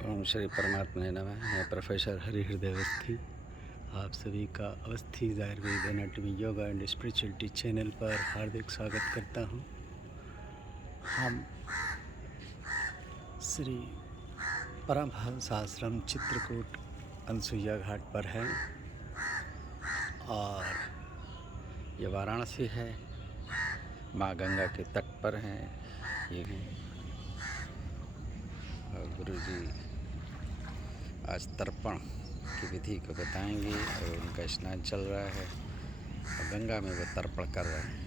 ओम श्री परमात्मा नमः। मैं प्रोफेसर हरिहृदय अवस्थी आप सभी का Awasthi Ayurveda anatomy yoga and spirituality channel पर हार्दिक स्वागत करता हूं। हम श्री परमहंस आश्रम चित्रकूट अनसुईया घाट पर हैं और ये वाराणसी है, माँ गंगा के तट पर हैं ये हैं। और गुरु जी आज तर्पण की विधि को बताएंगे और उनका स्नान चल रहा है और गंगा में वो तर्पण कर रहे हैं।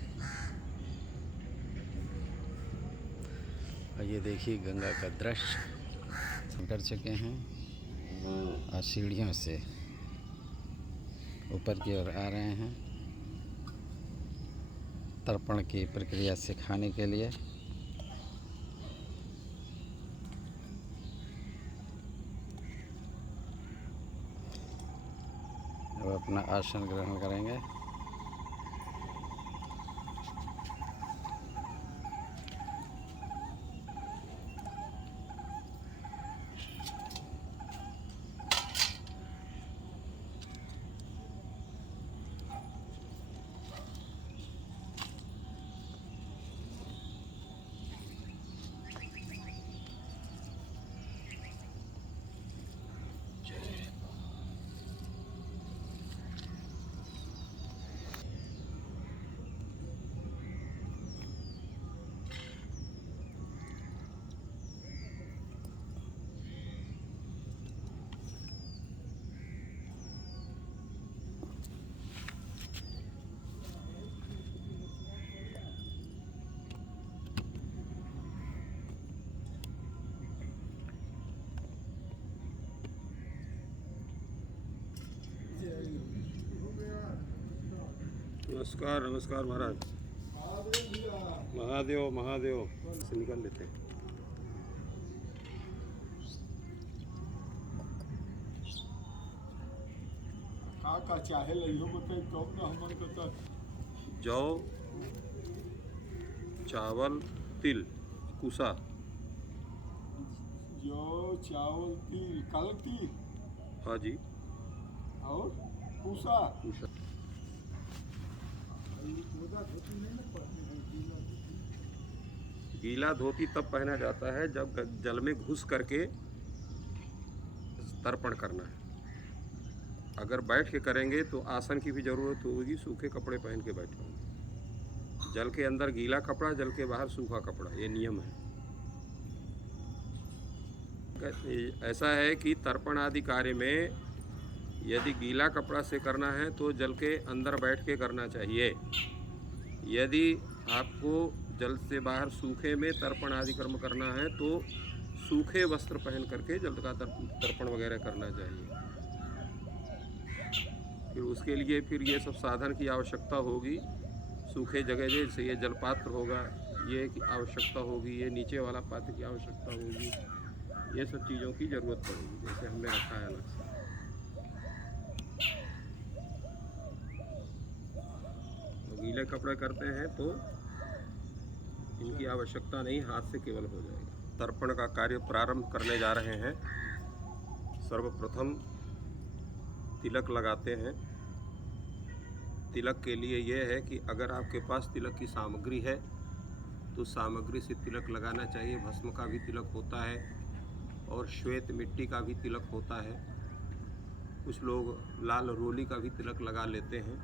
और ये देखिए गंगा का दृश्य हम कर चुके हैं और सीढ़ियों से ऊपर की ओर आ रहे हैं तर्पण की प्रक्रिया सिखाने के लिए। अब अपना आसन ग्रहण करेंगे। नमस्कार नमस्कार महाराज। महादेव महादेव से निकल लेते हैं। का चाहे लइहो बताई कब ना हमन के त जौ, चावल, तिल, कुसा। जौ चावल तिल काला तिल हाँ जी। और पूसा कुसा। गीला धोती तब पहना जाता है जब जल में घुस करके तर्पण करना है। अगर बैठ के करेंगे तो आसन की भी जरूरत होगी, सूखे कपड़े पहन के बैठेंगे। जल के अंदर गीला कपड़ा, जल के बाहर सूखा कपड़ा, ये नियम है। ऐसा है कि तर्पण आदि कार्य में यदि गीला कपड़ा से करना है तो जल के अंदर बैठ के करना चाहिए। यदि आपको जल से बाहर सूखे में तर्पण आदि कर्म करना है तो सूखे वस्त्र पहन करके जल का तर्पण वगैरह करना चाहिए। फिर उसके लिए फिर ये सब साधन की आवश्यकता होगी। सूखे जगह जैसे ये जलपात्र होगा, ये की आवश्यकता होगी, ये नीचे वाला पात्र की आवश्यकता होगी, ये सब चीज़ों की ज़रूरत पड़ेगी। जैसे हमने रखा है अलग से। तो गीले कपड़े करते हैं तो इनकी आवश्यकता नहीं, हाथ से केवल हो जाएगा। तर्पण का कार्य प्रारंभ करने जा रहे हैं। सर्वप्रथम तिलक लगाते हैं। तिलक के लिए यह है कि अगर आपके पास तिलक की सामग्री है तो सामग्री से तिलक लगाना चाहिए। भस्म का भी तिलक होता है और श्वेत मिट्टी का भी तिलक होता है। कुछ लोग लाल रोली का भी तिलक लगा लेते हैं।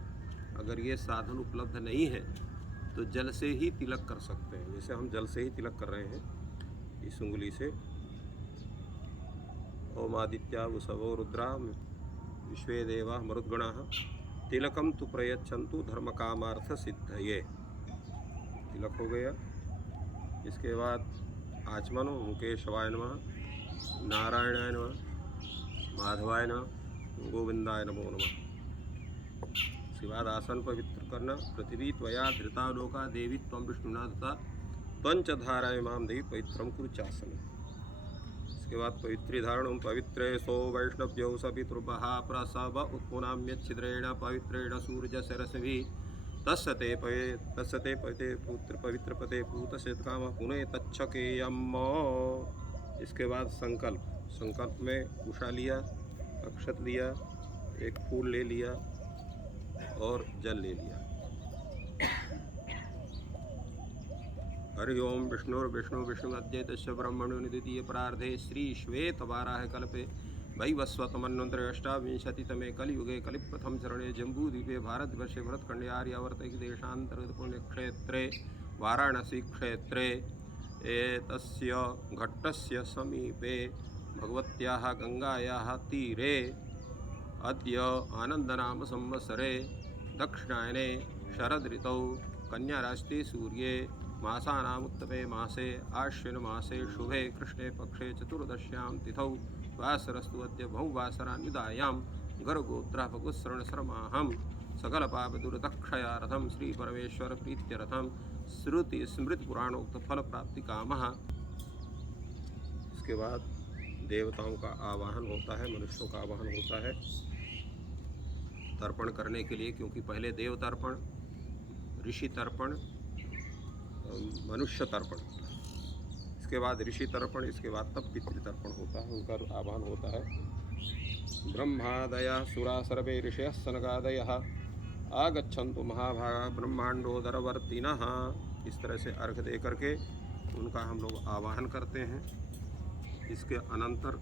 अगर ये साधन उपलब्ध नहीं है तो जल से ही तिलक कर सकते हैं। जैसे हम जल से ही तिलक कर रहे हैं इस उंगली से। ओम आदित्या वसवो रुद्रा विश्वे देवा मरुद्गणाः तिलकम तु प्रयच्छन्तु धर्म कामार्थ सिद्धये। तिलक हो गया। इसके बाद आचमनो मुकेशवाय नमः, नारायणाय नमः, माधवाय नमः, गोविंदाय नमो नमः। उसके बाद आसन पवित्र करना। पृथ्वी त्वया धृता लोका देवी त्वं विष्णुना धृता त्वंच धाराय माम देवी पवित्रम कुरु चासन। इसके बाद पवित्री धारणम पवित्रे सो वैष्णव्यो सपितृभः प्रसव उत्पुनाम्य छिद्रेण पवित्रेण सूर्यशरसभि तस्सते पते पुत्र पवित्र पते पूत काम पुणे तच्छकेयम्। इसके बाद संकल्प। संकल्प में कुशा लिया, अक्षत लिया, एक फूल ले लिया और जल ले लिया। हरि ओम विष्णु विष्णुमद्वैतस्य ब्रह्मणो द्वितीय परार्धे श्री श्वेत वाराह कल्पे वैवस्वतमन्वंतरे अष्टाविंशतितमे कलियुगे कलिप्रथम चरणे जम्बूद्वीपे भारतवर्षे भरतखण्डे आर्यावर्ते देशान्तर्गत पुण्यक्षेत्रे वाराणसी क्षेत्रे एतस्य घट्टस्य समीपे भगवत्याः गंगायाः तीरे अद्य आनन्दनाम संवत्सरे दक्षिणायने शरदृतौ कन्याराशिते सूर्ये मासानामुत्तमे मासे आश्विन मासे शुभे कृष्णे पक्षे चतुर्दश्यां तिथौ वासरस्तु अद्य बहुवासरान्विदायां गर्गोत्रा भगवत्शरणशर्माहं सकलपापदुर्दक्षयार्थं श्रीपरमेश्वरप्रीत्यर्थं श्रुति स्मृतिपुराणोक्तफलप्राप्तिकामः। इसके बाद देवताओं का आवाहन होता है, मनुष्यों का आवाहन होता है तर्पण करने के लिए, क्योंकि पहले देव तर्पण, ऋषि तर्पण, मनुष्य तर्पण, इसके बाद ऋषि तर्पण, इसके बाद तब पितृतर्पण होता है, उनका आवाहन होता है। ब्रह्मादयः सुरा सर्वे ऋषयः सनकादयः आगच्छन्तु महाभागा ब्रह्मांडोदरवर्तिनः। इस तरह से अर्घ दे करके उनका हम लोग आवाहन करते हैं। इसके अनंतर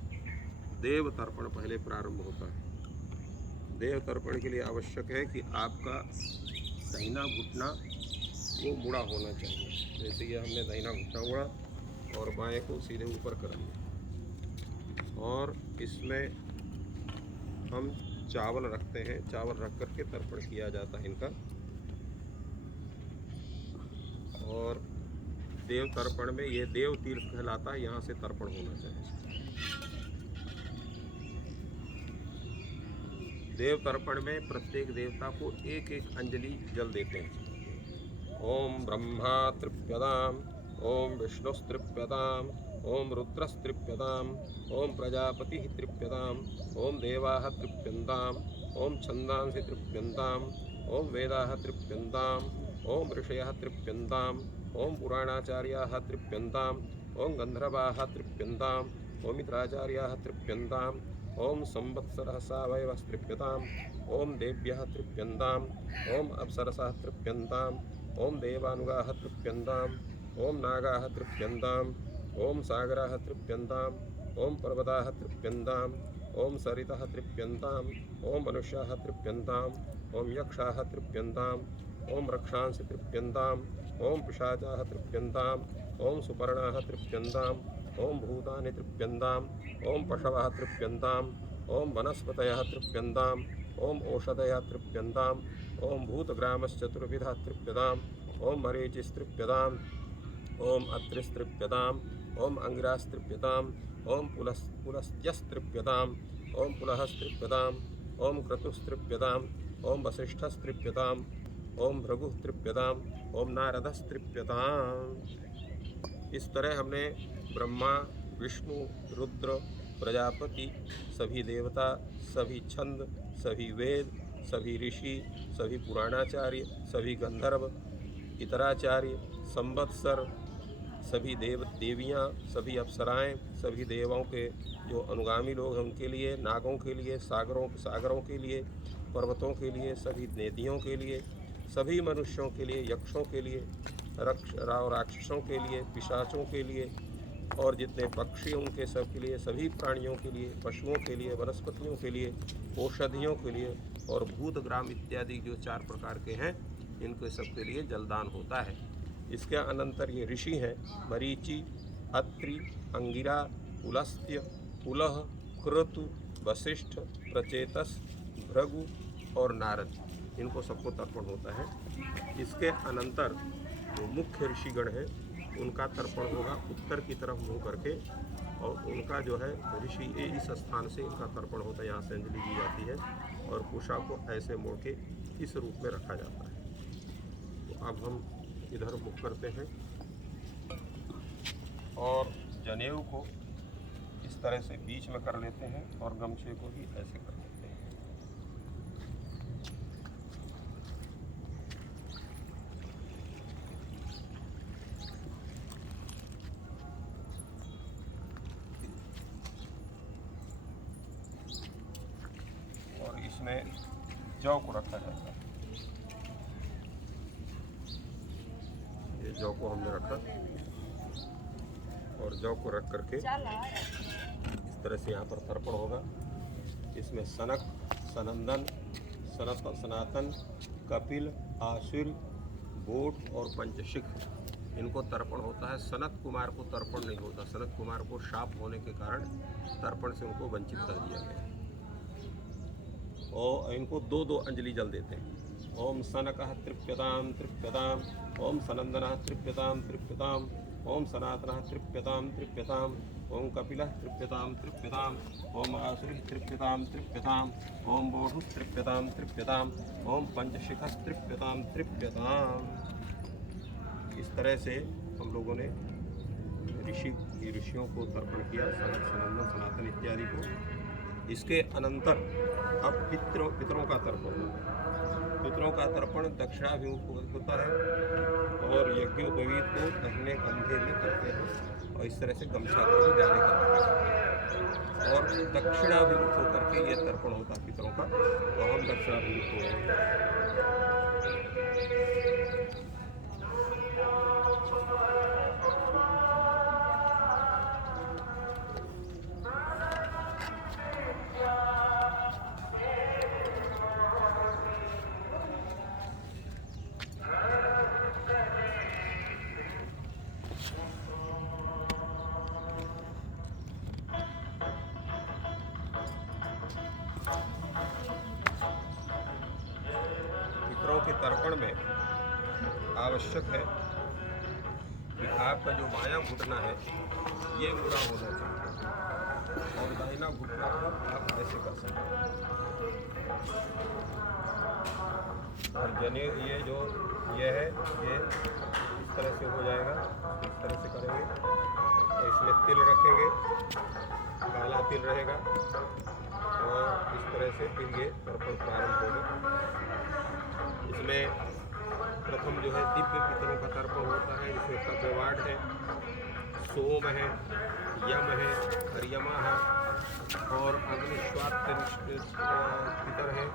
देव तर्पण पहले प्रारंभ होता है। देव तर्पण के लिए आवश्यक है कि आपका दाहिना घुटना वो मुड़ा होना चाहिए। जैसे ये हमने दाहिना घुटना मुड़ा और बाएं को सीधे ऊपर कर लिया, और इसमें हम चावल रखते हैं। चावल रख करके तर्पण किया जाता है इनका। और देव तर्पण में ये देव तीर्थ कहलाता है, यहाँ से तर्पण होना चाहिए। देव तर्पण में प्रत्येक देवता को एक एक अंजलि जल देते हैं। ओम ब्रह्मा तृप्यताम, ओम विष्णुस्तृप्यताम, ओम रुद्रस्तृप्यताम, ओम प्रजापति तृप्यताम, ओम देवाः तृप्यन्ताम, ओम छंदांसि तृप्यन्ताम, ओम वेदाः तृप्यन्ताम, ओम ऋषयः तृप्यन्ताम, ओम पुराणाचार्याः तृप्यन्ताम, ओम गंधर्वाः तृप्यन्ताम, ओम मित्राचार्याः तृप्यन्ताम, ओम संवत्सरः सावयवस्तृप्यताम, ओम देव्यः तृप्यन्ताम, ओम अप्सरसः तृप्यन्ताम, ओम देवानुगाः तृप्यन्ताम, ओम नागाः तृप्यन्ताम, ओम सागराः तृप्यन्ताम, ओम पर्वताः तृप्यन्ताम, ओम सरितः तृप्यन्ताम, ओम मनुष्याः तृप्यन्ताम, ओम यक्षाः तृप्यन्ताम, ओम रक्षांसि तृप्यन्ताम, ओम पिशाचाः तृप्यन्ताम, ओम सुपर्णाः तृप्यन्ताम, ओम भूतानि तृप्यन्ताम, ओम पशवः तृप्यन्ताम, ओम वनस्पतयः तृप्यन्ताम, ओम ओषधयः तृप्यन्ताम, ओम भूतग्रामश्चतुर्विधः तृप्यताम, ओम मरीचिस्तृप्यताम, ओम अत्रिस्तृप्यताम, ओम अंगिरास्तृप्यताम, ओम पुलस्त्यस्तृप्यताम, ओम पुलहस्तृप्यताम, ओम क्रतुस्तृप्यताम, ओम वसिष्ठस्तृप्यताम, ओम भृगुस्तृप्यताम, ओम नारदस्तृप्यताम। इस तरह हमने ब्रह्मा, विष्णु, रुद्र, प्रजापति, सभी देवता, सभी छंद, सभी वेद, सभी ऋषि, सभी पुराणाचार्य, सभी गंधर्व, इतराचार्य, संवत्सर, सभी देवियाँ, सभी अप्सराएं, सभी देवों के जो अनुगामी लोग हैं उनके लिए, नागों के लिए, सागरों के लिए, पर्वतों के लिए, सभी नदियों के लिए, सभी मनुष्यों के लिए, यक्षों के लिए, राक्षसों के लिए, पिशाचों के लिए, और जितने पक्षी उनके सब के लिए, सभी प्राणियों के लिए, पशुओं के लिए, वनस्पतियों के लिए, औषधियों के लिए, और भूतग्राम इत्यादि जो 4 प्रकार के हैं इनके सब के लिए जलदान होता है। इसके अनंतर ये ऋषि हैं मरीचि, अत्रि, अंगिरा, पुलस्त्य, पुलह, क्रतु, वसिष्ठ, प्रचेतस, भृगु और नारद, इनको सबको तर्पण होता है। इसके अनंतर जो मुख्य ऋषिगण हैं उनका तर्पण होगा उत्तर की तरफ मुँह करके, और उनका जो है ऋषि इस स्थान से इनका तर्पण होता है, यहाँ से अंजलि दी जाती है और कुशा को ऐसे मोड़ के इस रूप में रखा जाता है। तो अब हम इधर मुख करते हैं और जनेऊ को इस तरह से बीच में कर लेते हैं और गमछे को भी ऐसे कर लेते हैं। इसमें जौ को रखा जाता है। ये जौ को हमने रखा और जौ को रख करके इस तरह से यहाँ पर तर्पण होगा। इसमें सनक, सनंदन, सनातन, कपिल, आसुर, गोट और पंचशिख इनको तर्पण होता है। सनत कुमार को तर्पण नहीं होता। सनत कुमार को शाप होने के कारण तर्पण से उनको वंचित कर दिया गया और इनको दो दो अंजलि जल देते हैं। ओम सनकः तृप्यताम तृप्यताम, ओम सनंदनः तृप्यताम तृप्यताम, ओम सनातनः तृप्यताम तृप्यताम, ओम कपिलः तृप्यताम तृप्यताम, ओम आसुरिः तृप्यताम तृप्यताम, ओम बोधुः तृप्यताम तृप्यताम, ओम पंचशिखः तृप्यताम तृप्यताम। इस तरह से हम लोगों ने ऋषियों को तर्पण किया, सनंदन, सनातन इत्यादि को। इसके अनंतर अब पितरों का तर्पण होता है। पितरों का तर्पण दक्षिणाभिमुख होता है और यज्ञोपवीत को दाहिने कंधे में करते हैं और इस तरह से गमछा को भी दाहिने कंधे में और दक्षिणाभिमुख होकर के ये तर्पण होता है पितरों का। तो हम दक्षिणाभिमुख हो रहे हैं। पितरों के तर्पण में आवश्यक है कि आपका जो बायां घुटना है ये मुड़ा होना चाहिए और दाहिना घुटना को आप ऐसे कर सकते हैं। और ये है ये इस तरह से हो जाएगा। इस तरह से करेंगे तो इसमें तिल रखेंगे, काला तिल रहेगा और इस तरह से फिर ये तर्पण प्रारंभ होगा। इसमें प्रथम जो है दिव्य पितरों का तर्पण होता है, जिसमें कव्यवाड है, सोम है, यम है, हरियमा है और अग्निश्वात पितर है,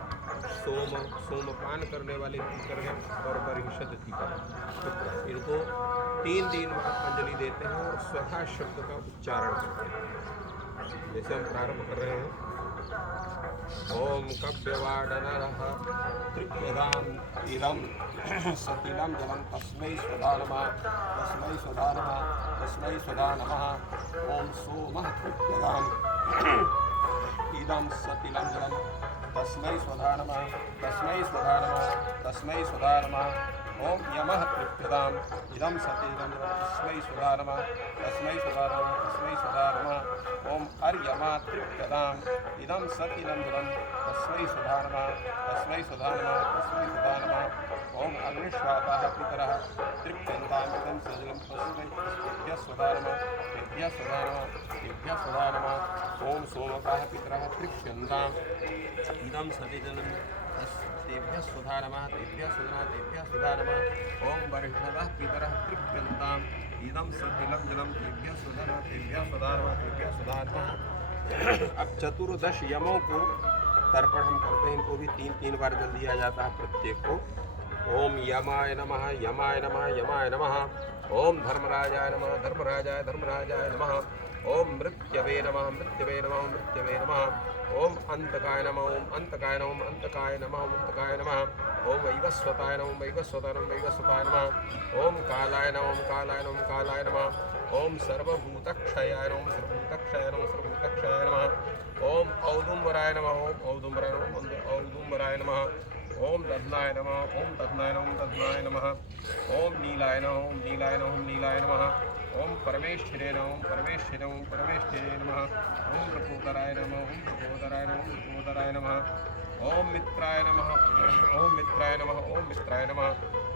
सोमपान करने वाले पितर हैं और बरिषद पितर है। इनको 3 दिन बाद अंजलि देते हैं और स्वधा शब्द का उच्चारण करते हैं। जैसे हम प्रारंभ कर रहे हैं, ओम कव्यवाडनरः तृप्यताम इदं सतिलं जलं तस्मै स्वधा नमः, तस्मै स्वधा नमः, तस्मै स्वधा नमः। ओम सोमः तृप्यताम इदं सतिलं जलं तस्मै स्वधा नमः, तस्मै स्वधा नमः, तस्मै स्वधा नमः। ओम यमः तृप्यताम इदं सतिलं जलं तस्मै स्वधा नमः, तस्मै स्वधा नमः, तस्मै स्वधा नमः। ओम अर्यमा तृप्यताम इदं सतिलं जलं तस्मै स्वधा नमः, तस्मै स्वधा नमः, तस्मै स्वधा नमः। ओम अग्निश्वाताः पितरः तृप्यन्ताम् इदं सतिलं तस्मै तेभ्यः स्वधा नमः, तेभ्यः स्वधा नमः, तेभ्यः स्वधा नमः। ओम सोमकाः पितरः तृप्यन्ताम् इदं सतिलं तेभ्यः स्वधा नमः, तेभ्यः स्वधा, तेभ्यः स्वधा नमः। ओम बर्हिषदः पितरः तृप्यन्ताम् इदं सतिलं जलं तेभ्यः स्वधा नमः, तेभ्यः स्वधा नमः, तेभ्यः स्वधा नमः। अब 14 यमों को तर्पण हम करते हैं, इनको भी 3 बार जल दिया जाता है प्रत्येक को। ओम यमाय नमः, यमाय नमः, यमाय नमः। ओम धर्मराजाय नमः, धर्मराजाय, धर्मराजाय नमः। ओम मृत्यवे नमः, मृत्यवे नमः, मृत्यवे नमः। ओम अंतकाय नमः, ओम अंतकाय नमः, अंतकाय नमः, अंतकाय नमः। ओम वैवस्वताय नमः, वैवस्वताय नमः, वैवस्वताय नमः। ओम कालाय नमः, ओम कालाय नमः, कालाय नमः। ओम सर्वभूतक्षयाय नमः, सर्वभूतक्षयाय नमः, सर्वभूतक्षयाय नमः। ओम औदुम्बराय नमः, ओम औदुम्बराय नमः, औदुम्बराय नमः। ओम दध्नाय नमः, ओम दध्नाय नमः, दध्नाय नमः। ओम नीलाय नमः, ओम नीलाय नमः, ओम नीलाय नमः। ओम परमेश्वरे नमः, ओम परमेश्वरे, ओम परमेश्वरे नमः। ओम प्रपोदराय नमः, ओम प्रपोदराय नमः, ओम प्रपोदराय नमः। ओम मित्राय नमः, ओम मित्राय नमः, ओम मित्राय नमः।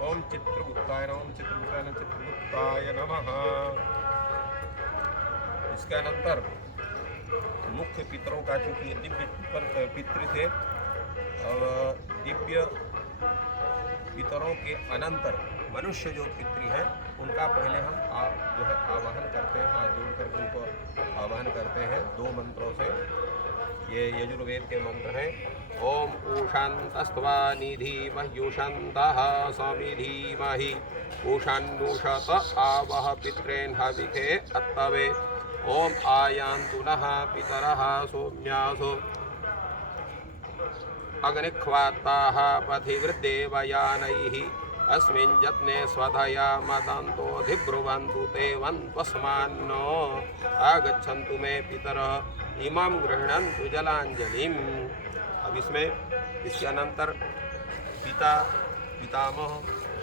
ओम चित्रगुप्ताय नमः, ओम चित्रगुप्ताय नमः, चित्रगुप्ताय नमः। इसके अनंतर मुख्य पितरों का, चूंकि दिव्य पितृ थे, दिव्य पितरों के अनंतर मनुष्य जो पितृ हैं उनका पहले हम जो है आवाहन करते हैं, हाथ जोड़ करके उनको आवाहन करते हैं 2 मंत्रों से। ये यजुर्वेद के मंत्र हैं। ओम ऊषान्तस्त्वा निधीमह्युषन्तः समिधीमहि ऊषान्नुषत आवह पित्रेन् हविखे अत्तवे। ओम आयान्तु नः पितरः सौम्यासो अग्निख्वाताः पथिवृद्देवयानैः अस्मिन् यत्ने स्वधया मदन्तोऽधिब्रुवन्तु ते वन्त्वस्मान्नो आगच्छन्तु मे पितरः इमं गृह्णन्तु जलाञ्जलिम्। अब इसमें इसके अनंतर पिता, पितामह,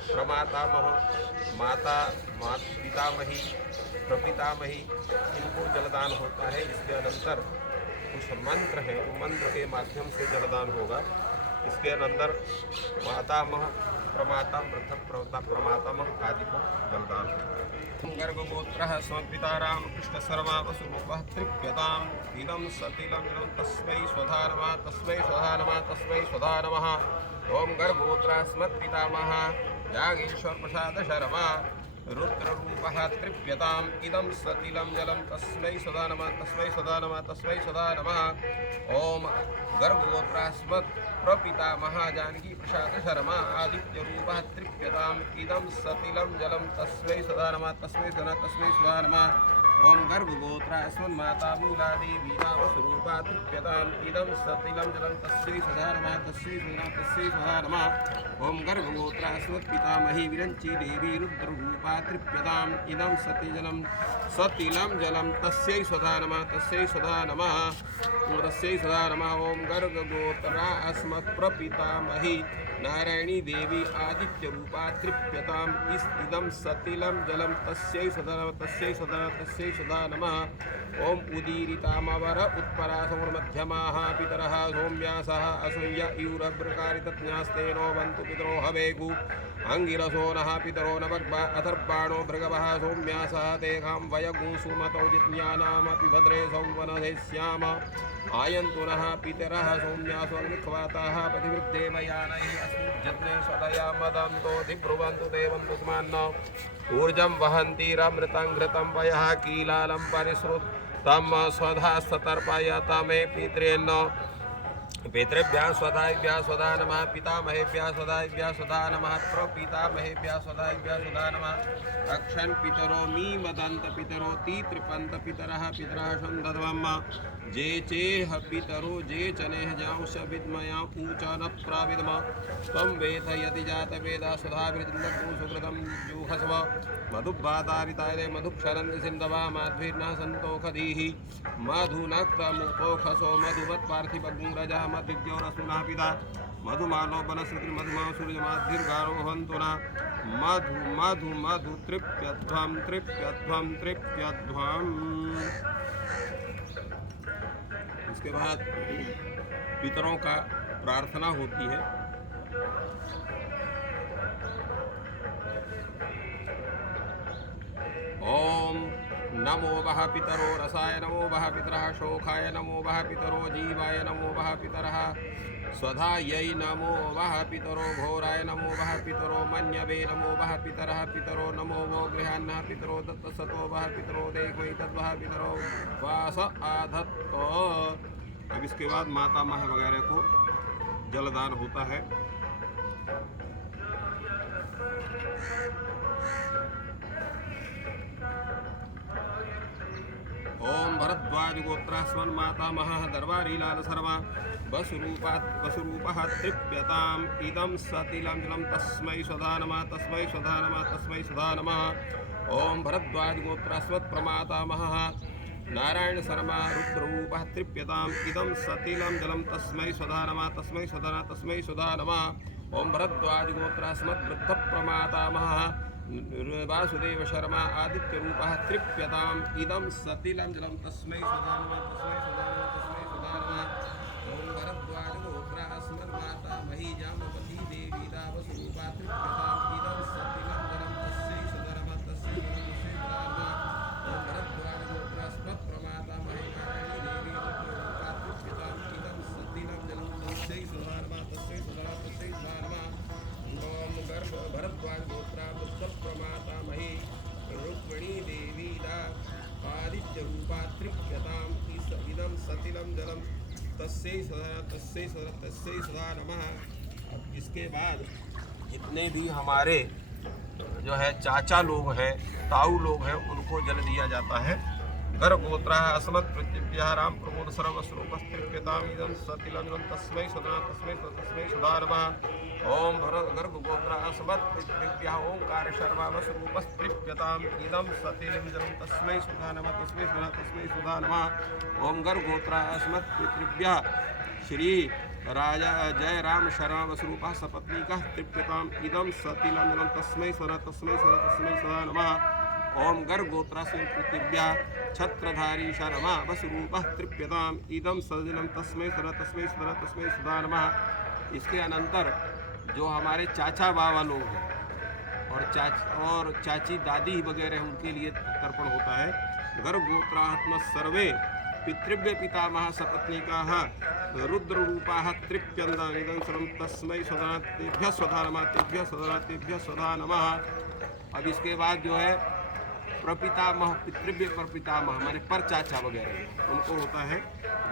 प्रमातामह, माता, पितामही, प्रपितामही, इनको जलदान होता है। इसके अनंतर कुछ मंत्र हैं, वो मंत्र के माध्यम से जलदान होगा। इसके अनंतर मातामह, प्रमाता, प्रमातामह आदि को जलदान होगा। गर्गगोत्रः स्वपिता रामकृष्ण सर्वा वसुरूपः तृप्यताम् इदं सतिलं तस्मै स्वधा नमः तस्मै स्वधा नमः तस्मै स्वधा नमः। ओम गर्गगोत्रास्मत्पितामहः यागेश्वर प्रसाद शर्मा रुद्ररूपः तृप्यताम् इदं सतिलं जलं तस्मै स्वधा नमः तस्मै स्वधा नमः तस्मै स्वधा नमः। ओम गर्गगोत्रास्मत् प्रपितामहः जानकी प्रसाद शर्मा आदित्यरूपः तृप्यताम् इदं सतिलं जलं तस्मै स्वधा नमः तस्मै स्वधा तस्मै स्वधा नमः। ओम गर्गगोत्रास्मन्माता मूलादेवी रामस्वरूपा तृप्यताम् इदं सतिलं जलं तस्मै स्वधा नमः तस्मै स्वधा तस्मै स्वधा नमः। ओम गर्गगोत्रास्मत्पितामही विरञ्ची देवी रुद्ररूपा तृप्यताम् इदं सतिलं जलं तस्यै स्वधा नमः तस्यै स्वधा नमः तस्यै स्वधा नमः। ओम गर्गगोत्रास्मत्प्रपितामही नारायणी देवी आदित्यरूपा तृप्यताम् इदं सतिलं जलं तस्यै स्वधा नमः तस्यै स्वधा तस्यै स्वधा नमः। ओम उदीरितामवर उत्परासमुर्मध्यमाः पितरः सौम्यासः असूय इयुरभ्रकारितज्ञास्तेनो वन्तु पितरो हवेगु अंगिरसो नः पितरो नभग्वा अथर्बाणो भृगवः सौम्यासः तेषां वयगु सुमतौ जिज्ञानामपि भद्रे सौवनधेस्याम आयन्तु नः पितरः सौम्यासो अग्निख्वाताः पतिवृद्देवयानैः अस्मिन् यत्ने स्वदया मदन्तोऽधिब्रुवन्तु ते वन्तुस्मान्न ऊर्जं वहन्तीरमृतं घृतं वयः कीलालं परिश्रुतं स्वधा सतर्पयतमे पितॄन् पितृभ्यः स्वधाभ्यः स्वधा नमः पितामहेभ्यः स्वधाभ्यः स्वधा नमः प्रपितामहेभ्यः स्वधाभ्यः स्वधा नमः। अक्षन् पितरो मीमदन्त पितरो तीतृपन्त पितरः पितरः सन्दध्वम् जे चेह पितरो जे चनेह जांस विद्मया ऊचा न प्राविद्म त्वं वेद यदि जातवेदा स्वधाभिर्दग्धं सुकृतं जुहस्व मधुबातारिताय मधुक्षरन्ति सिन्धवा माध्वीर्नः सन्तोषधीः मधुनक्तमुपोखसो मधुवत्पार्थिवगुंरजः मधुद्योरसुनः पिता मधुमालो वनश्रुतिर्मधुमा सूर्यमाद्भिर्गारोहन्तु न मधु मधु मधु तृप्यध्वं तृप्यध्वं तृप्यध्वम्। इसके बाद पितरों का प्रार्थना होती है। ओम नमो वः पितरो रसाय नमो वः पितरः शोकाय नमो वः पितरो जीवाय नमो वः पितरः स्वधायै नमो वः पितरो घोराय नमो वः पितरो मन्यवे नमो वः पितरः पितरो नमो वो गृहान्नः पितरो दत्तसतो वः पितरो देखो तद्वः पितरो वास आधत्त। अब इसके बाद माता मह वगैरह को जलदान होता है। ओम भरद्वाज गोत्रास्मन् माता मह दरबारी लाल शर्मा वसुरूपः तृप्यताम् इदं सतिलं जलं तस्मै स्वधा नमः तस्मै स्वधा नमः तस्मै स्वधा नमः। ओम भरद्वाज गोत्रास्मत् प्रमातामहः नारायण शर्मा रुद्ररूपः तृप्यताम् इदं सतिलं जलं तस्मै स्वधा नमः तस्मै स्वधा तस्मै स्वधा नमः। ओम भरद्वाज गोत्रास्मत् वृद्ध प्रमातामहः वासुदेव शर्मा आदित्यरूपः तृप्यताम् इदं सतिलं जलं तस्मै स्वधा नमः तस्मै स्वधा नमः तस्मै स्वधा नमः। ओम भरद्वाज गोत्रास्मन्माता मही जामवती देवी दावसुरूपा तृप्यताम् इदं सतिलं जलं तस्मै स्वधा नमः तस्मै स्वधा नमः। ओम भरद्वाज गोत्रास्मत् प्रमाता मही नारायणी देवी रुद्ररूपा तृप्यताम् इदं सतिलं जलं तस्मै स्वधा नमः तस्मै स्वधा तस्मै स्वधा नमः। ओम भरद्वाज गोत्रा बुद्ध प्रमाता मही रुक्मिणी देवी दा आदित्यरूपा तृप्यताम् इदं सतिलं जलं तस्यै सदा नमः। अब इसके बाद जितने भी हमारे जो है चाचा लोग हैं, ताऊ लोग हैं, उनको जल दिया जाता है। गर्भगोत्रा अस्मत् पृथिव्याः राम प्रमोद सर्वस्वरूपस्त्रिप्यताम् इदं सतिलं तस्मै सदा नमः। ओम गर्भगोत्रा अस्मत् पृथिव्याः ओंकार शर्वावस्वरूपस्त्रिप्यताम् इदं सतिलं तस्मै सदा नमः। ओम गर्भगोत्रा अस्मत् पृथिव्याः श्री राजा जय राम शर्मा स्वरूप सपत्नीका तृप्यताम इदम सतिलं तस्मै सदा नमः। ओम गर्भगोत्रास्मिन् पृथिव्या छत्रधारी शर्मा वस्वरूप तृप्यताम इदम सतिलं तस्मै सदा नमः। इसके अनंतर जो हमारे चाचा बाबा लोग हैं और चाची दादी वगैरह हैं, उनके लिए तर्पण होता है। गर्भगोत्रात्म सर्वे पितृव्य पितामह सपत्नीकाः रुद्ररूपाः तृप्यन्तामिदं सर्वं तस्मै तेभ्यः स्वधा नमः। अब इसके बाद जो है प्रपितामह, पितृव्य प्रपितामह माने पर चाचा वगैरह, उनको होता है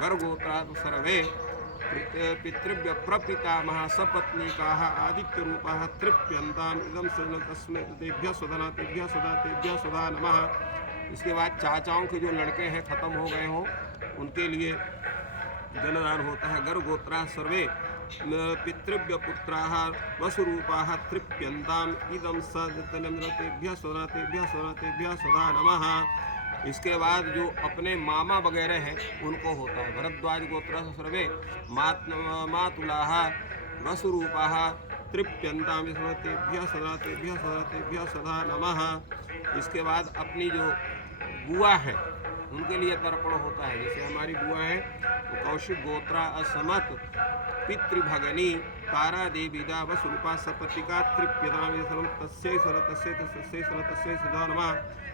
गर्भगोत्रात् सर्वे पितृव्य प्रपितामह सपत्नीकाः आदित्यरूपाः तृप्यन्ताम् इदं सर्वं तस्मै तेभ्यः स्वधा नमः। इसके बाद चाचाओं के जो लड़के हैं ख़त्म हो गए हों, उनके लिए जलदान होता है। गर्भगोत्रा सर्वे पितृव्य पुत्राः वसुरूपाः तृप्यन्ताम् इदं तेभ्यः स्वधा नमः। इसके बाद जो अपने मामा वगैरह हैं उनको होता है। भरद्वाज गोत्र सर्वे मातुलाः वसुरूपाः तृप्यन्ताम् तेभ्यः स्वधा नमः। इसके बाद अपनी जो बुआ है उनके लिए तर्पण होता है। जैसे हमारी बुआ है तो कौशिक गोत्रा असमत पितृभगनी तारा देवीदा वसुरूपा सपतिका तृप्यताम तस्यै सदा नमः।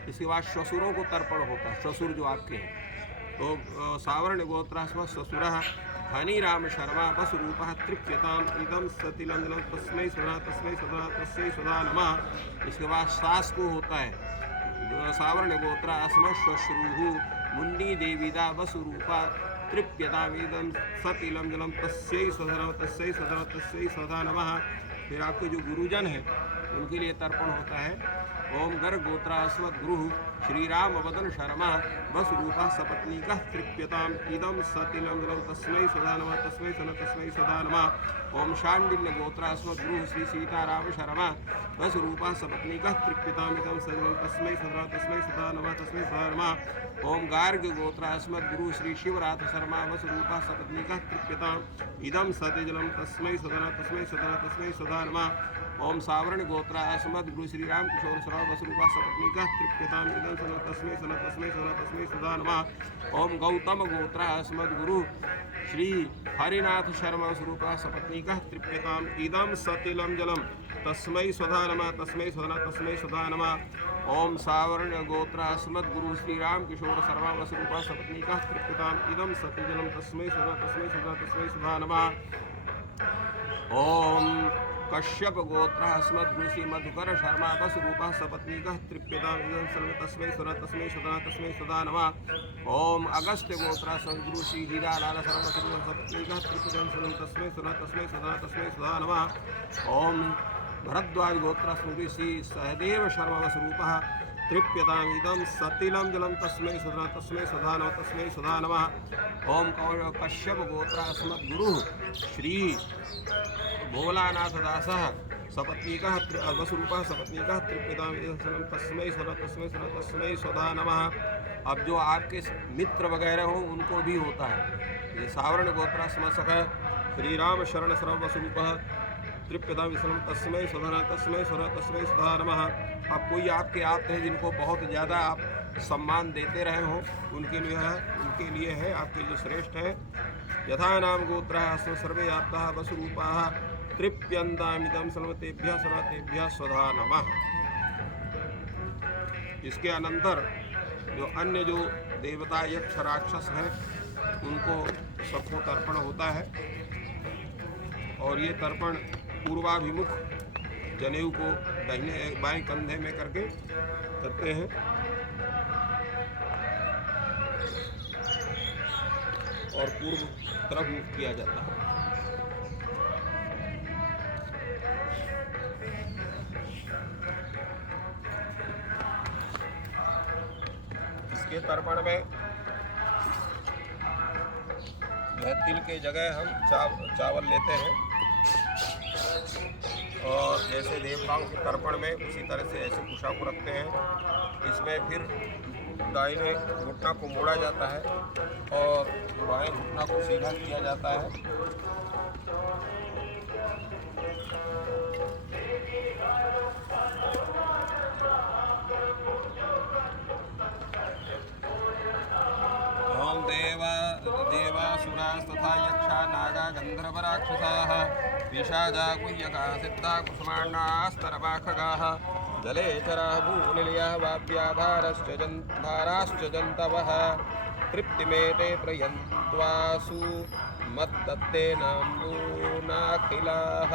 इसके बाद श्वशुरों को तर्पण होता है। श्वशुर जो आपके हैं तो सावर्ण गोत्रा श्वशुरः धनी राम शर्मा वसुरूपः तृप्यताम इदं सतिलं तस्मै सदा नमः। इसके बाद सास को होता है सावर्ण गोत्रा अस्मत् श्वश्रुः मुंडी देवीदा वसुरूपा तृप्यताम् इदं सतिलं जलं तस्यै सदा नमः। फिर आपके जो गुरुजन हैं उनके लिए तर्पण होता है। ओम गर्भगोत्रा अस्मत् गुरुः श्री राम वदन शर्मा वसुरूपा सपत्नीकः तृप्यताम् इदं सतिलं जलं तस्मै सदा नमः। ओम शाण्डिल्य गोत्रा अस्मत् गुरुः श्री सीताराम शर्मा वसुरूपा सपत्नीकः तृप्यताम् इदं सतिलं तस्मै सदा नमः। ओम गार्ग गोत्रा अस्मत् गुरुः श्री शिवराथ शर्मा वसुरूपा सपत्नीकः तृप्यताम् इदं सतिजलं तस्मै सदा नमः। ओम सावर्ण गोत्रा अस्मत् गुरु श्री राम किशोर शर्मा वसुरूपा सपत्नीकः तृप्यताम् इदं तस्मै सदा नमः। ओम गौतम गोत्रा अस्मत् गुरु श्री हरिनाथ शर्मा वसुरूपा सपत्नीकः तृप्यताम् इदं सतिलं जलं तस्मै सदा नमः। ओम सावर्ण गोत्रा अस्मत् गुरु श्री राम किशोर शर्मा वसुरूपा सपत्नीकः तृप्यताम् इदं सतिजलं तस्मै सदा नमः। ओम कश्यप गोत्र अस्मत् गुरु श्री मधुकर शर्मा वसुरूपः सपत्नीकः तृप्यताम् इदं तस्मै सदा नमः। ओम अगस्त्य गोत्र अस्मत् गुरु श्री हीरालाल शर्मा वसुरूपः सपत्नीकः तृप्यताम् तस्मै सदा नमः। ओम भरद्वाज गोत्र अस्मत् श्री सहदेव शर्मा वसुरूपः तृप्यताम् इदं सतिलं जलं तस्मै सदा नमः। ओम कश्यप गोत्र अस्मत् गुरु श्री भोलानाथ दासः सपत्नीकः वसुरूपः सपत्नीकः तृप्यताम् इदं तस्मै सदा नमः। अब जो आपके मित्र वगैरह हो उनको भी होता है। ये सावर्ण गोत्रा समसखः श्री राम शरण सर्व वसुरूपः तृप्यताम् इदं तस्मै सदा नमः। अब कोई आपके आप्त हैं जिनको बहुत ज़्यादा आप सम्मान देते रहे हो, उनके लिए है आपके जो श्रेष्ठ है। यथा नाम गोत्रः सर्वे आप्ताः वसुरूपाः तृप्यन्तामिदं सर्वतेभ्यः स्वधा नमः। इसके अनंतर जो अन्य जो देवता यक्ष राक्षस हैं उनको सबको तर्पण होता है। और ये तर्पण पूर्वाभिमुख जनेऊ को दाहिने बाएं कंधे में करके करते हैं। और पूर्व तरफ मुख किया जाता है। इसके तर्पण में यह तिल के जगह हम चावल लेते हैं और जैसे देवताओं के तर्पण में उसी तरह से ऐसे कुशा को रखते हैं। इसमें फिर दाहिने घुटना को मोड़ा जाता है और बाएं घुटना को सीधा किया जाता है। ओम देवासुरास्तथा यक्षा नागा गंधर्वराक्षसाः विषाजा गुह्यका सिद्धा कुसुमाण्डास्तरवाखगाः जलेचराः भूनिलयः वाव्याधाराश्च जन्तवः तृप्तिमेते प्रयन्त्वासु मद्दत्तेनाम्बूनाखिलाः।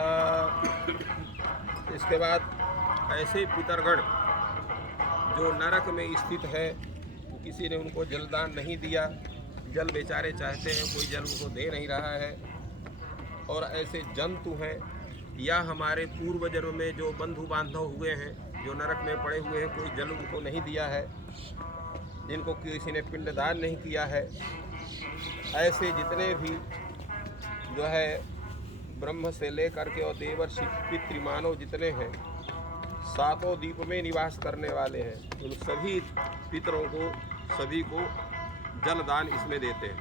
इसके बाद ऐसे पितरगण जो नरक में स्थित है, किसी ने उनको जलदान नहीं दिया, जल बेचारे चाहते हैं, कोई जल उनको दे नहीं रहा है, और ऐसे जंतु हैं या हमारे पूर्व जन्म में जो बंधु बांधव हुए हैं, जो नरक में पड़े हुए हैं, कोई जल उनको नहीं दिया है, जिनको किसी ने पिंडदान नहीं किया है, ऐसे जितने भी जो है ब्रह्म से लेकर के और देवर्षि पितृमानव जितने हैं, सातों द्वीप में निवास करने वाले हैं, उन सभी पितरों को सभी को जलदान इसमें देते हैं।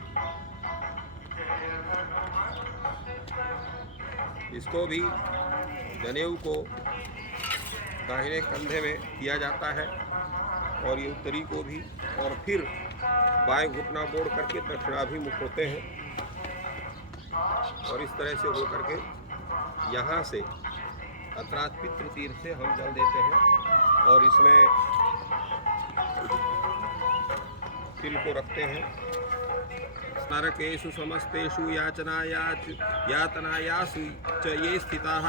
इसको भी जनेऊ को दाहिने कंधे में किया जाता है और ये उत्तरी को भी, और फिर बाएं घुटना मोड़ करके दक्षिणाभिमुख होते हैं और इस तरह से हो करके यहाँ से अर्थात पितृ तीर्थ से हम जल देते हैं और इसमें तिल को रखते हैं। नरकेषु समस्तेषु यातनायासु च ये स्थिताः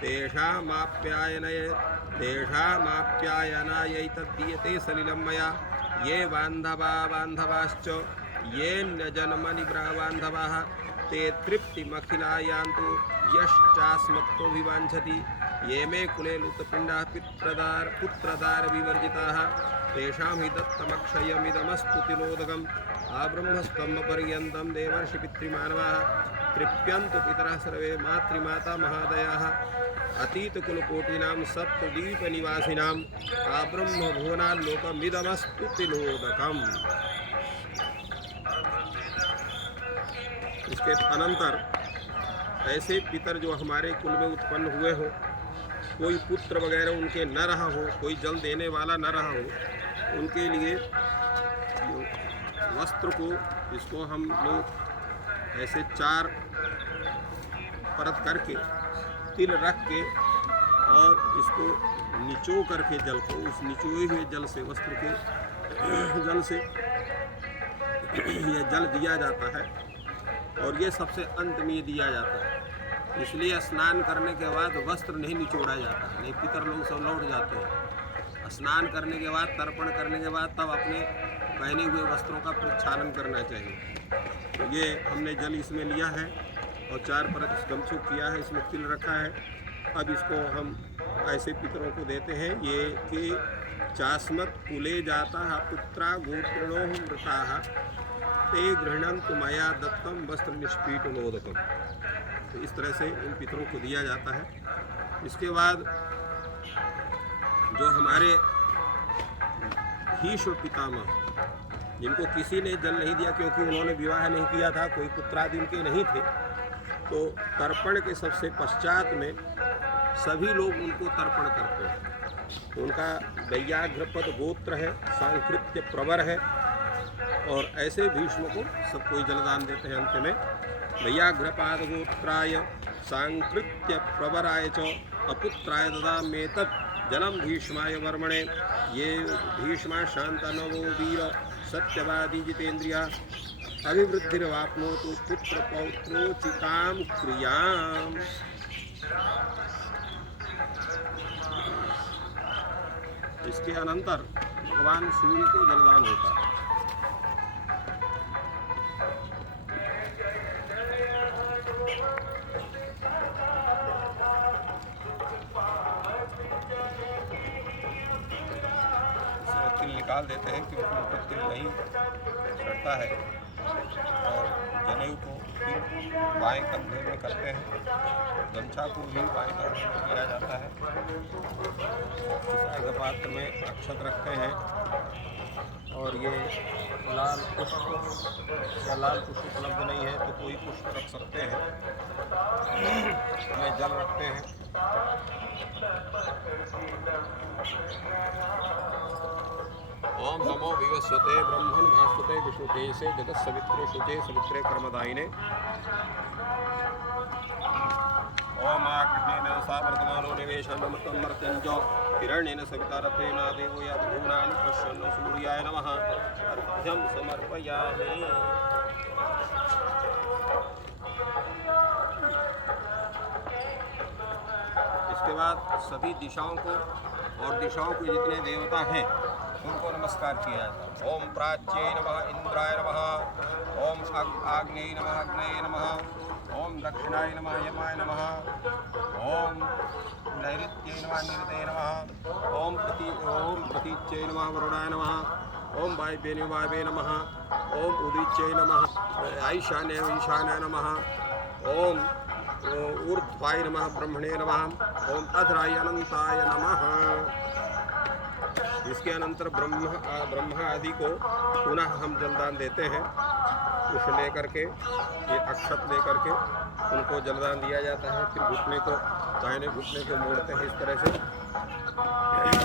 तेषामाप्यायनायैतद्दीयते सलिलं मया ये बान्धवाश्च ये न्यजन्मनि बान्धवाः ते तृप्तिमखिलायान्तु यश्चास्मत्तोऽभिवाञ्छति ये मे कुले लुतपिण्डाः पुत्रदार विवर्जिताः तेषां हि दत्तमक्षयमिदमस्तु तिलोदकम् आब्रह्मस्तम्भपर्यन्तं देवर्षि पितृमानवाः तृप्यन्तु पितरः सर्वे मातृमाता महादयाः अतीतकुलकोटीनां सप्तद्वीपनिवासिनाम् आब्रह्मभुवनाल्लोकमिदमस्तु तिलोदकम्। इसके अनंतर ऐसे पितर जो हमारे कुल में उत्पन्न हुए हो, कोई पुत्र वगैरह उनके न रहा हो, कोई जल देने वाला न रहा हो, उनके लिए वस्त्र को, इसको हम लोग ऐसे 4 परत करके तिल रख के और इसको निचो करके जल को, उस निचोए हुए जल से, वस्त्र के जल से यह जल दिया जाता है और ये सबसे अंत में दिया जाता है। इसलिए स्नान करने के बाद वस्त्र नहीं निचोड़ा जाता, नहीं पितर लोग सब लौट जाते हैं। स्नान करने के बाद, तर्पण करने के बाद तब अपने पहने हुए वस्त्रों का प्रक्षालन करना चाहिए। तो ये हमने जल इसमें लिया है और 4 परत गमछू किया है, इसमें तिल रखा है। अब इसको हम ऐसे पितरों को देते हैं ये कि चास्मत कुले जाता पुत्रा गोत्रणो मृता ते गृह्णन्तु मया दत्तम वस्त्र निष्पीटनोदकम। तो इस तरह से इन पितरों को दिया जाता है। इसके बाद जो हमारे भीष्म पितामह, जिनको किसी ने जल नहीं दिया क्योंकि उन्होंने विवाह नहीं किया था, कोई पुत्रादि उनके नहीं थे, तो तर्पण के सबसे पश्चात में सभी लोग उनको तर्पण करते हैं। तो उनका दैयाघ्रपद गोत्र है, सांकृत्य प्रवर है, और ऐसे भीष्म को सब कोई जलदान देते हैं। अंत में दैयाघ्रपाद गोत्राय सांकृत्य प्रवराय च अपुत्राय ददाम्येतत् जलम भीष्माय वर्मणे ये भीष्मा शांतनवो वीर सत्यवादी जितेन्द्रिया अभिवृद्धिर्वाप्नोतु पुत्र पौत्रोचितां क्रियाम्। इसके अनंतर भगवान सूर्य को जलदान होता है। डाल देते हैं क्योंकि उनको तिल नहीं चढ़ता है। और जनेऊ को फिर बाएं कंधे में करते हैं, गमछा को भी बाएं कंधे में किया जाता है। इस अर्घपात्र में अक्षत रखते हैं और ये लाल पुष्प या लाल पुष्प उपलब्ध नहीं है तो कोई पुष्प रख सकते हैं। इसमें जल रखते हैं। ओम नमो विवस्वते ब्रह्मण भास्वते विष्णुते से जगत सवित्रे शुचे सवित्रे कर्मदायिने। ओम कृष्णेन सावर्तमानो निवेशनमतं मर्त्यञ्जो हिरण्येन सविता रथेन देवो यादूनानि पश्यन् सूर्याय नमः अर्घ्यं समर्पयामि। इसके बाद सभी दिशाओं को और दिशाओं के जितने देवता हैं उनको नमस्कार किया जाता है। ओम प्राच्ये नमः इंद्राय नमः, ओम आग्नेय नमः अग्नये नमः, ओम दक्षिणाय नमः यमाय नमः, ओम नैऋत्ये नमः निरते नमः, ओम प्रतीच्ये नमः वरुणाय नमः, ओम वायव्ये नमः, ओम उदीच्ये नमः ईशान्याय नमः, ओम ऊर्ध्वाय नमः ब्रह्मणे नमः, ओम अधराय अनंताय नमः। इसके अनंतर ब्रह्मा आदि को पुनः हम जलदान देते हैं। कुश लेकर के, ये अक्षत लेकर के उनको जलदान दिया जाता है। फिर घुटने को, दाहिने घुटने को मोड़ते हैं इस तरह से,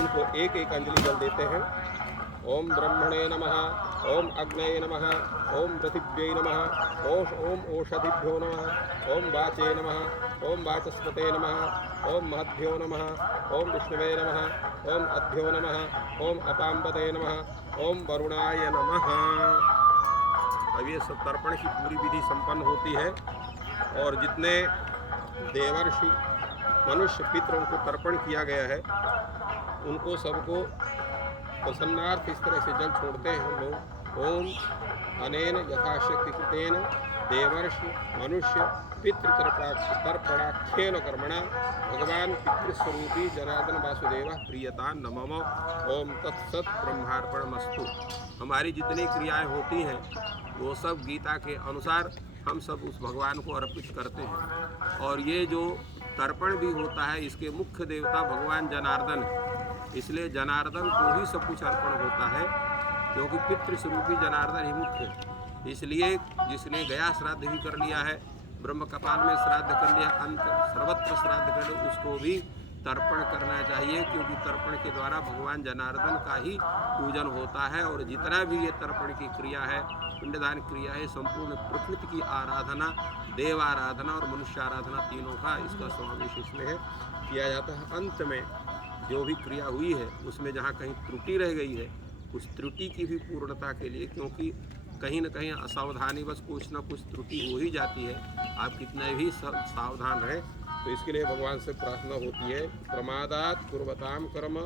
उनको एक एक अंजलि जल देते हैं। ओम ब्रह्मणे नमः, ओम अग्नये नमः, ओम पृथिव्यै नमः, ओम ओषधिभ्यो नमः, ओम वाचे नमः, ओम वाचस्पते नमः, ओम महद्भ्यो नमः, ओम विष्णवे नमः, ओम अद्भ्यो नमः, ओम अपाम्बते नमः, ओम वरुणाय नमः। अब ये सब तर्पण की पूरी विधि संपन्न होती है और जितने देवर्षि मनुष्य पितरों को तर्पण किया गया है उनको सबको प्रसन्नार्थ इस तरह से जल छोड़ते हैं हम लोग। ओम अनेन यथाशक्ति कृतेन देवर्षि मनुष्य पितृतर्पणाख्येन कर्मणा भगवान पितृस्वरूपी जनार्दन वासुदेव प्रियता नमः। ओम तत्सत ब्रह्मार्पणमस्तु। हमारी जितनी क्रियाएं होती हैं वो सब गीता के अनुसार हम सब उस भगवान को अर्पित करते हैं। और ये जो तर्पण भी होता है इसके मुख्य देवता भगवान जनार्दन, इसलिए जनार्दन को ही सब कुछ अर्पण होता है क्योंकि पितृस्वरूपी जनार्दन ही मुख्य है। इसलिए जिसने गया श्राद्ध भी कर लिया है, ब्रह्म कपाल में श्राद्ध कर लिया, अंत सर्वत्र श्राद्ध कर लिया, उसको भी तर्पण करना चाहिए क्योंकि तर्पण के द्वारा भगवान जनार्दन का ही पूजन होता है। और जितना भी ये तर्पण की क्रिया है, पिंडदान क्रिया है, संपूर्ण प्रकृति की आराधना, देव आराधना और मनुष्य आराधना तीनों का इसका समावेश इसमें है किया जाता है। अंत में जो भी क्रिया हुई है उसमें जहाँ कहीं त्रुटि रह गई है उस त्रुटि की भी पूर्णता के लिए, क्योंकि कहीं न कहीं असावधानी बस कुछ न कुछ त्रुटि हो ही जाती है, आप कितने भी सावधान रहें। तो इसके लिए भगवान से प्रार्थना होती है, प्रमादात कुर्वताम कर्म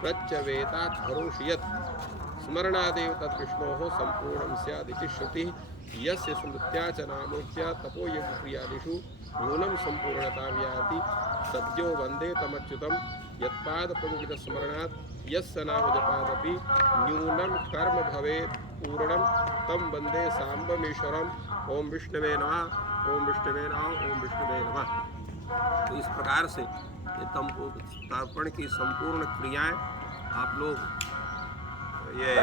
प्रत्यवेतात् हरोषयत् स्मरणादेव तद्विष्णोः संपूर्णं स्यादिति श्रुति यस्य स्मृत्या च नामोक्त्या तपोयज्ञ क्रियादिषु न्यूनं संपूर्णता व्याति सद्यो वन्दे तमच्युतं यत्पाद प्रमुखित स्मरणात् यस्य नाम जपादपि न्यूनं कर्म भवेत् पूर्णं तं वन्दे साम्बमीश्वरम्। ओम विष्णवे नमः, ओम विष्णवे नमः, ओम विष्णवे नमः। तो इस प्रकार से ये तर्पण की संपूर्ण क्रियाएं आप लोग ये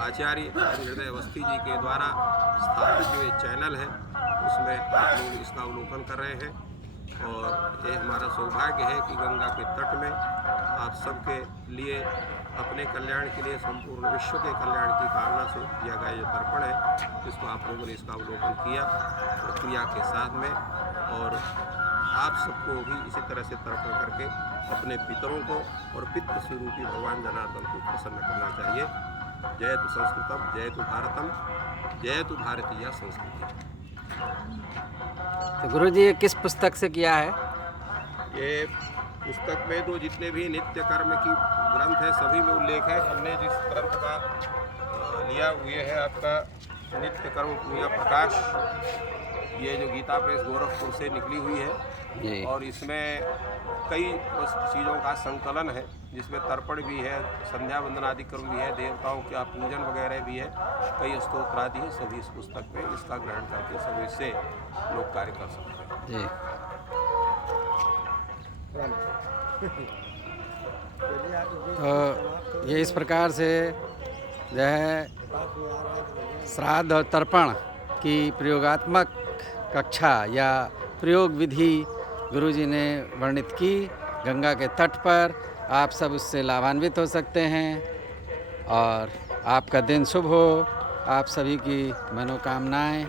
आचार्य हृदय अवस्थी जी के द्वारा स्थापित जो ये चैनल है उसमें आप लोग इसका अवलोकन कर रहे हैं। और ये हमारा सौभाग्य है कि गंगा के तट में आप सबके लिए अपने कल्याण के लिए संपूर्ण विश्व के कल्याण की कामना से किया गया ये तर्पण है, जिसको आप लोगों ने इसका अवलोकन किया प्रक्रिया के साथ में। और आप सबको भी इसी तरह से तर्पण करके अपने पितरों को और पितृ स्वरूपी भगवान जनार्दन को प्रसन्न करना चाहिए। जय तु संस्कृतम, जय तु भारतम, जय तु भारतीय संस्कृति। तो गुरुजी ये किस पुस्तक से किया है? ये पुस्तक में तो जितने भी नित्य कर्म की ग्रंथ है सभी में उल्लेख है। हमने जिस ग्रंथ का लिया हुए है आपका नित्य कर्म पूजा प्रकाश, ये जो गीता प्रेस गोरखपुर से निकली हुई है जी और इसमें कई उस चीज़ों का संकलन है, जिसमें तर्पण भी है, संध्या वंदन आदि कर्म भी है, देवताओं का पूजन वगैरह भी है, कई स्तोत्र आदि है, सभी इस पुस्तक में इसका ग्रहण करके सब इससे लोग कार्य कर सकते हैं। जी। तो ये इस प्रकार से जो है श्राद्ध और तर्पण की प्रयोगात्मक कक्षा या प्रयोग विधि गुरुजी ने वर्णित की। गंगा के तट पर आप सब उससे लाभान्वित हो सकते हैं और आपका दिन शुभ हो, आप सभी की मनोकामनाएं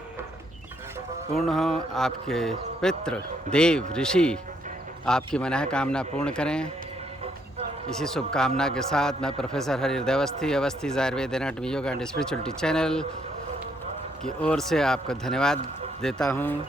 पूर्ण हो, आपके पितृ देव ऋषि आपकी मनोकामना पूर्ण करें। इसी शुभकामना के साथ मैं professor Harihriday Awasthi, Awasthi's Ayurveda anatomy yoga and spirituality channel की ओर से आपको धन्यवाद देता हूँ।